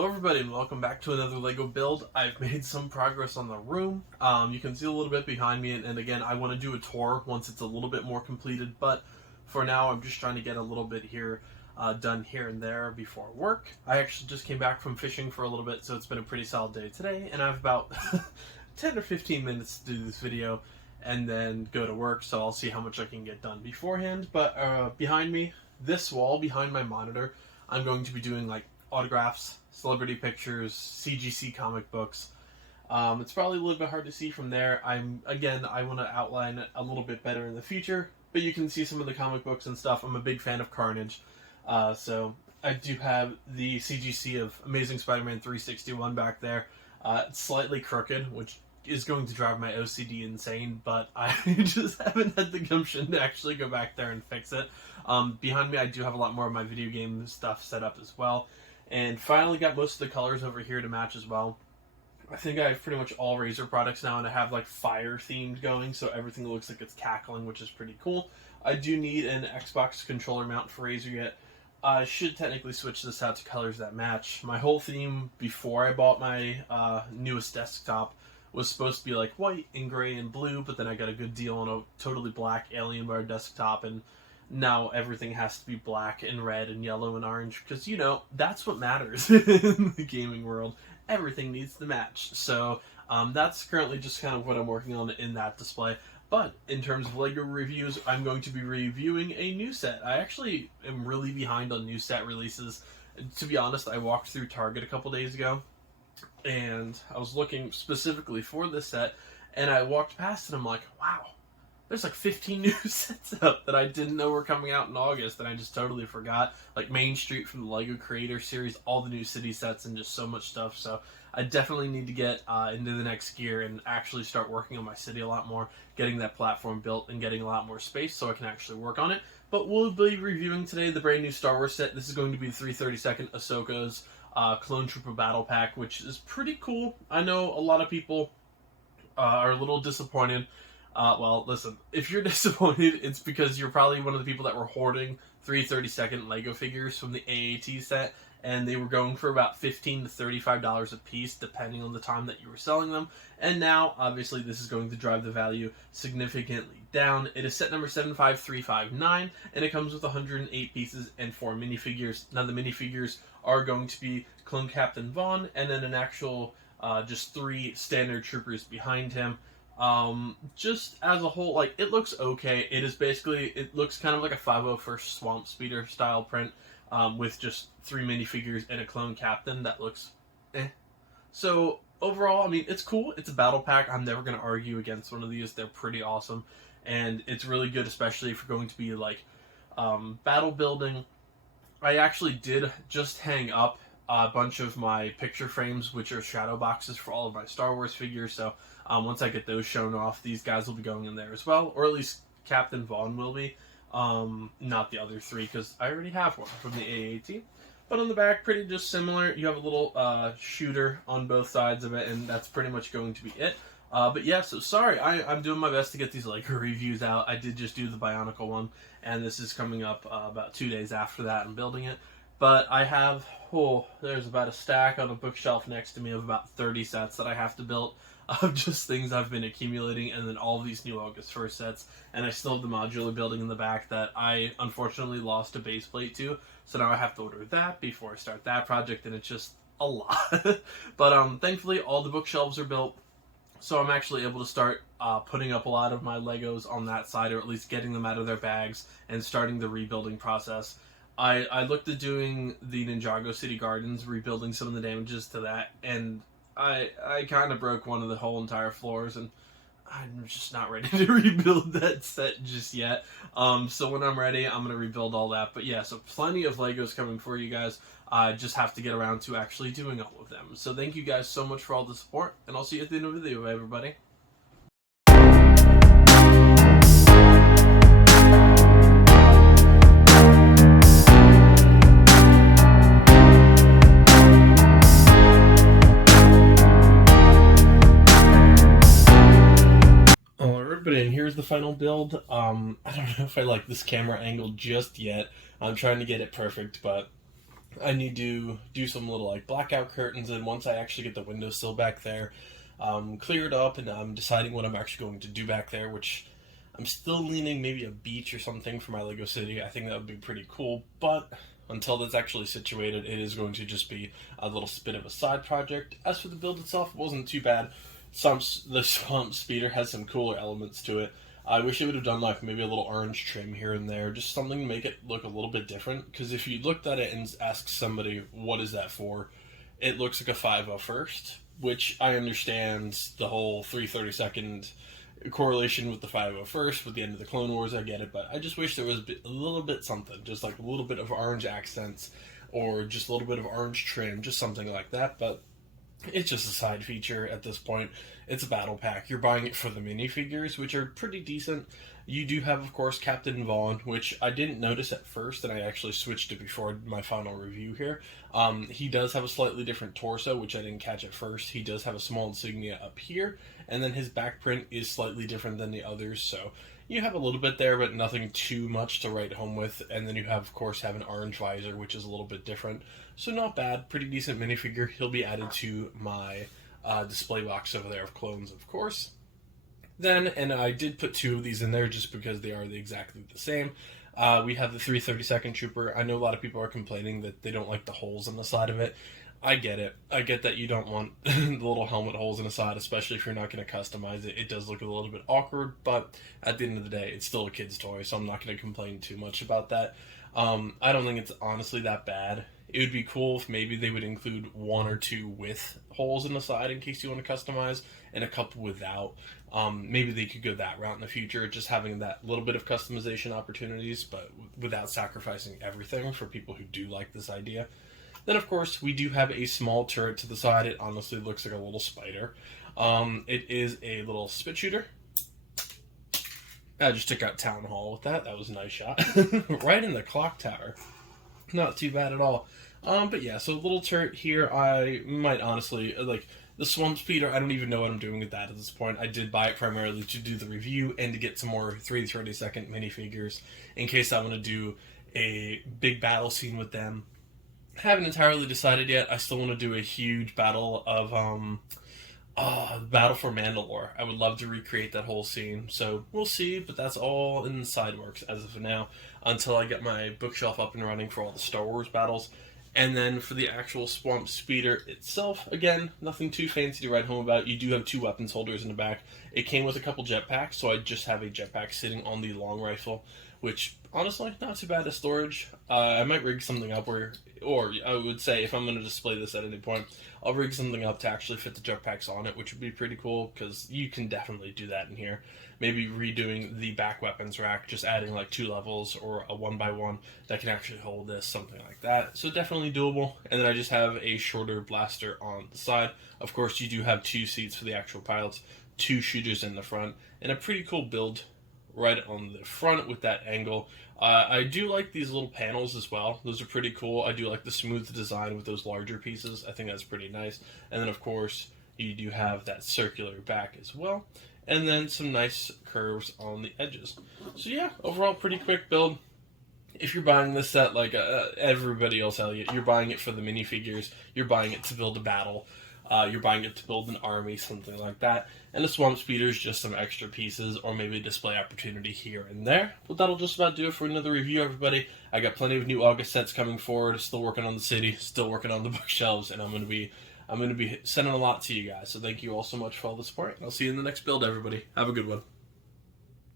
Hello everybody and welcome back to another LEGO build. I've made some progress on the room. You can see a little bit behind me, and again I want to do a tour once it's a little bit more completed, but for now I'm just trying to get a little bit here done here and there before work. I actually just came back from fishing for a little bit, so it's been a pretty solid day today, and I have about 10 or 15 minutes to do this video and then go to work, so I'll see how much I can get done beforehand. But behind me, this wall behind my monitor, I'm going to be doing like autographs, celebrity pictures, CGC comic books. It's probably a little bit hard to see from there. I want to outline it a little bit better in the future, but you can see some of the comic books and stuff. I'm a big fan of Carnage, so I do have the CGC of Amazing Spider-Man 361 back there. It's slightly crooked, which is going to drive my OCD insane, but I just haven't had the gumption to actually go back there and fix it. Behind me, I do have a lot more of my video game stuff set up as well. And finally got most of the colors over here to match as well. I think I have pretty much all Razer products now, and I have like fire themed going, so everything looks like it's cackling, which is pretty cool. I do need an Xbox controller mount for Razer yet. I should technically switch this out to colors that match. My whole theme before I bought my newest desktop was supposed to be like white and gray and blue, but then I got a good deal on a totally black Alienware desktop, and now everything has to be black and red and yellow and orange, because, you know, that's what matters in the gaming world. Everything needs to match. So that's currently just kind of what I'm working on in that display. But in terms of LEGO reviews, I'm going to be reviewing a new set. I actually am really behind on new set releases. To be honest, I walked through Target a couple days ago, and I was looking specifically for this set, and I walked past and I'm like, wow, there's like 15 new sets up that I didn't know were coming out in August, and I just totally forgot. Like Main Street from the LEGO Creator Series, all the new city sets, and just so much stuff. So I definitely need to get into the next gear and actually start working on my city a lot more, getting that platform built and getting a lot more space so I can actually work on it. But we'll be reviewing today the brand new Star Wars set. This is going to be the 332nd Ahsoka's Clone Trooper Battle Pack, which is pretty cool. I know a lot of people are a little disappointed. Well, listen, if you're disappointed, it's because you're probably one of the people that were hoarding 332nd LEGO figures from the AAT set, and they were going for about $15 to $35 a piece, depending on the time that you were selling them. And now, obviously, this is going to drive the value significantly down. It is set number 75359, and it comes with 108 pieces and 4 minifigures. Now, the minifigures are going to be Clone Captain Vaughn, and then an actual, just 3 standard troopers behind him. Just as a whole, like, it looks okay. It looks kind of like a 501st Swamp Speeder style print, with just 3 minifigures and a clone captain that looks eh. So overall, I mean, it's cool. It's a battle pack. I'm never going to argue against one of these. They're pretty awesome, and it's really good, especially if you're going to be like battle building. I actually did just hang up a bunch of my picture frames, which are shadow boxes for all of my Star Wars figures. So once I get those shown off, these guys will be going in there as well, or at least Captain Vaughn will be. Not the other 3, because I already have one from the AAT. But on the back, pretty just similar. You have a little shooter on both sides of it, and that's pretty much going to be it. But yeah, so sorry, I'm doing my best to get these LEGO reviews out. I did just do the Bionicle one, and this is coming up about 2 days after that and building it. But I have, there's about a stack on a bookshelf next to me of about 30 sets that I have to build, of just things I've been accumulating, and then all of these new August 1st sets. And I still have the modular building in the back that I unfortunately lost a base plate to, so now I have to order that before I start that project, and it's just a lot. But thankfully all the bookshelves are built, so I'm actually able to start putting up a lot of my Legos on that side, or at least getting them out of their bags and starting the rebuilding process. I looked at doing the Ninjago City Gardens, rebuilding some of the damages to that, and I kind of broke one of the whole entire floors, and I'm just not ready to rebuild that set just yet. So when I'm ready, I'm going to rebuild all that. But yeah, so plenty of Legos coming for you guys. I just have to get around to actually doing all of them. So thank you guys so much for all the support, and I'll see you at the end of the video, everybody. And here's the final build. I don't know if I like this camera angle just yet. I'm trying to get it perfect, but I need to do some little like blackout curtains, and once I actually get the windowsill back there cleared up, and I'm deciding what I'm actually going to do back there, which I'm still leaning maybe a beach or something for my Lego City. I think that would be pretty cool, but until that's actually situated, it is going to just be a little bit of a side project. As for the build itself, it wasn't too bad. The Swamp Speeder has some cooler elements to it. I wish it would have done like maybe a little orange trim here and there, just something to make it look a little bit different. Because if you looked at it and asked somebody, what is that for? It looks like a 501st, which I understand the whole 332nd correlation with the 501st, with the end of the Clone Wars, I get it, but I just wish there was a little bit something, just like a little bit of orange accents, or just a little bit of orange trim, just something like that, but it's just a side feature at this point. It's a battle pack. You're buying it for the minifigures, which are pretty decent. You do have, of course, Captain Vaughn, which I didn't notice at first, and I actually switched it before my final review here. He does have a slightly different torso, which I didn't catch at first. He does have a small insignia up here, and then his back print is slightly different than the others, so you have a little bit there, but nothing too much to write home with. And then you have, of course, have an orange visor, which is a little bit different. So not bad, pretty decent minifigure. He'll be added to my display box over there of clones, of course. Then, and I did put two of these in there just because they are exactly the same. We have the 332nd Trooper. I know a lot of people are complaining that they don't like the holes on the side of it. I get it. I get that you don't want the little helmet holes in the side, especially if you're not going to customize it. It does look a little bit awkward, but at the end of the day, it's still a kid's toy, so I'm not going to complain too much about that. I don't think it's honestly that bad. It would be cool if maybe they would include one or two with holes in the side in case you want to customize, and a couple without. Maybe they could go that route in the future, just having that little bit of customization opportunities, but without sacrificing everything for people who do like this idea. Then, of course, we do have a small turret to the side. It honestly looks like a little spider. It is a little spit shooter. I just took out Town Hall with that. That was a nice shot. Right in the clock tower. Not too bad at all. But yeah, so little turret here. I might honestly, like, the Swamp Speeder, I don't even know what I'm doing with that at this point. I did buy it primarily to do the review and to get some more 332nd minifigures in case I want to do a big battle scene with them. Haven't entirely decided yet. I still want to do a huge battle of battle for Mandalore. I would love to recreate that whole scene, so we'll see, but that's all in the side works as of now until I get my bookshelf up and running for all the Star Wars battles. And then for the actual Swamp Speeder itself, again, nothing too fancy to write home about. You do have two weapons holders in the back. It came with a couple jetpacks, so I just have a jetpack sitting on the long rifle, which, honestly, not too bad as storage. I might rig something up or I would say, if I'm going to display this at any point, I'll rig something up to actually fit the jetpacks on it, which would be pretty cool, because you can definitely do that in here. Maybe redoing the back weapons rack, just adding like 2 levels or a 1x1 that can actually hold this, something like that. So definitely doable. And then I just have a shorter blaster on the side. Of course, you do have 2 seats for the actual pilots, 2 shooters in the front, and a pretty cool build right on the front with that angle. I do like these little panels as well. Those are pretty cool. I do like the smooth design with those larger pieces. I think that's pretty nice. And then, of course, you do have that circular back as well. And then some nice curves on the edges. So yeah, overall pretty quick build. If you're buying this set like everybody else, Elliot, you're buying it for the minifigures. You're buying it to build a battle. You're buying it to build an army, something like that. And the Swamp Speeder is just some extra pieces or maybe a display opportunity here and there. But that'll just about do it for another review, everybody. I got plenty of new August sets coming forward. Still working on the city, still working on the bookshelves, and I'm going to be sending a lot to you guys. So thank you all so much for all the support. I'll see you in the next build, everybody. Have a good one.